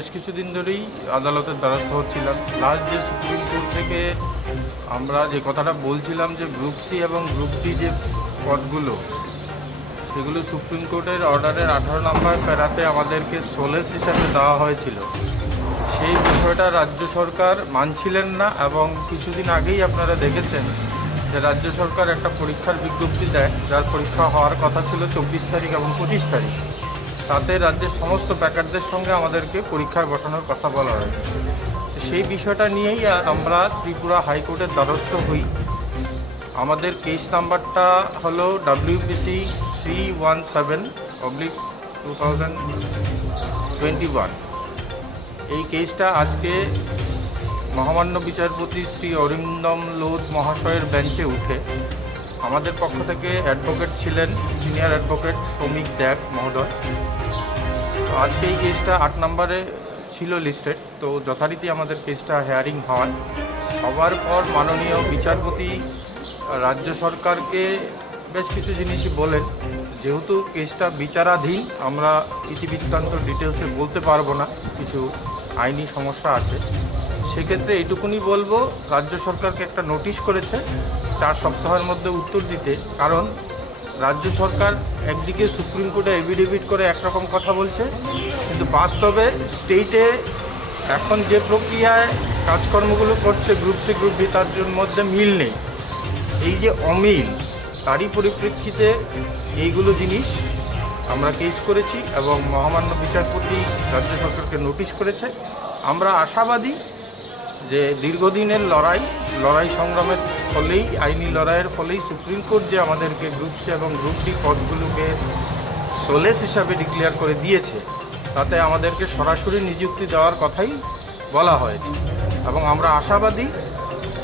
বেশ কিছুদিন ধরেই আদালতের দ্বারস্থ হচ্ছিলাম। লাস্ট যে সুপ্রিম কোর্ট থেকে আমরা যে কথাটা বলছিলাম যে গ্রুপ সি এবং গ্রুপ ডি যে পদগুলো, সেগুলো সুপ্রিম কোর্টের অর্ডারের 18 নম্বর প্যারাতে আমাদেরকে সোলেস হিসাবে দেওয়া হয়েছিল। সেই বিষয়টা রাজ্য সরকার মানছিলেন না এবং কিছুদিন আগেই আপনারা দেখেছেন যে রাজ্য সরকার একটা পরীক্ষার বিজ্ঞপ্তি দেয়, যার পরীক্ষা হওয়ার কথা ছিল 24 তারিখ এবং 25 তারিখ। তাতে রাজ্যের সমস্ত প্যাকারদের সঙ্গে আমাদেরকে পরীক্ষায় বসানোর কথা বলা হয়। সেই বিষয়টা নিয়েই আমরা ত্রিপুরা হাইকোর্টের দ্বারস্থ হই। আমাদের কেস নাম্বারটা হলো WBC 317/2021। এই কেসটা আজকে মহামান্য বিচারপতি শ্রী অরিন্দম লোধ মহাশয়ের বেঞ্চে উঠে আমাদের পক্ষ থেকে অ্যাডভোকেট ছিলেন সিনিয়র অ্যাডভোকেট শ্রমিক দেব মহোদয়। তো আজকে এই কেসটা 8 নম্বরে ছিল লিস্টেড। তো যথারীতি আমাদের কেসটা হেয়ারিং হওয়ার পর মাননীয় বিচারপতি রাজ্য সরকারকে বেশ কিছু জিনিসই বলেন। যেহেতু কেসটা বিচারাধীন, আমরা ইতিবৃত্তান্ত ডিটেলসে বলতে পারবো না, কিছু আইনি সমস্যা আছে। সেক্ষেত্রে এইটুকুনি বলবো, রাজ্য সরকারকে একটা নোটিশ করেছে 4 সপ্তাহের মধ্যে উত্তর দিতে। কারণ রাজ্য সরকার একদিকে সুপ্রিম কোর্টে এফিডেভিট করে একরকম কথা বলছে, কিন্তু বাস্তবে স্টেটে এখন যে প্রক্রিয়ায় কাজকর্মগুলো করছে গ্রুপ সি গ্রুপ ডি, তার মধ্যে মিল নেই। এই যে অমিল, তারই পরিপ্রেক্ষিতে এইগুলো জিনিস আমরা কেস করেছি এবং মহামান্য বিচারপতি রাজ্য সরকারকে নোটিশ করেছে। আমরা আশাবাদী যে দীর্ঘদিনের লড়াই সংগ্রামের ফলেই, আইনি লড়াইয়ের ফলেই সুপ্রিম কোর্ট যে আমাদেরকে গ্রুপ সি এবং গ্রুপ ডি পদগুলোকে সোলেস হিসাবে ডিক্লেয়ার করে দিয়েছে, তাতে আমাদেরকে সরাসরি নিযুক্তি দেওয়ার কথাই বলা হয়েছে। এবং আমরা আশাবাদী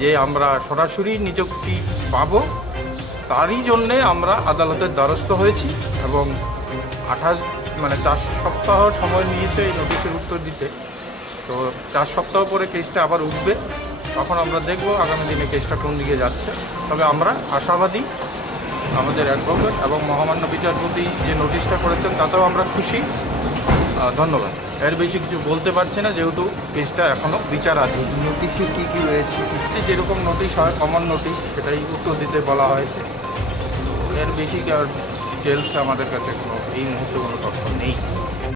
যে আমরা সরাসরি নিযুক্তি পাব। তারই জন্যে আমরা আদালতের দ্বারস্থ হয়েছি এবং 4 সপ্তাহ সময় নিয়েছে এই নোটিশের উত্তর দিতে। তো 4 সপ্তাহ পরে কেসটা আবার উঠবে, তখন আমরা দেখব আগামী দিনে কেসটা কোন দিকে যাচ্ছে। তবে আমরা আশাবাদী, আমাদের অ্যাডভোকেট এবং মহামান্য বিচারপতি যে নোটিশটা করেছেন তাতেও আমরা খুশি। ধন্যবাদ। এর বেশি কিছু বলতে পারছি না, যেহেতু কেসটা এখনও বিচারাধীন। নোটিশে কী রয়েছে? যেরকম নোটিশ হয়, কমন নোটিশ, সেটাই উত্তর দিতে বলা হয়েছে। এর বেশি ডিটেলস আমাদের কাছে এই মুহূর্তে কোনো তথ্য নেই।